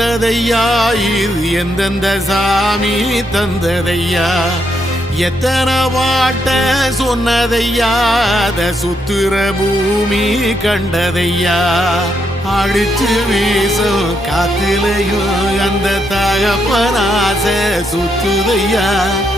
வந்ததையா இது எந்தெந்த சாமி தந்ததையா எத்தனை பாட்ட சொன்னதையா அத சுத்துற பூமி கண்டதையா அடிச்சு வீசும் காத்திலையும் அந்த தகப்பனாச சுத்துதையா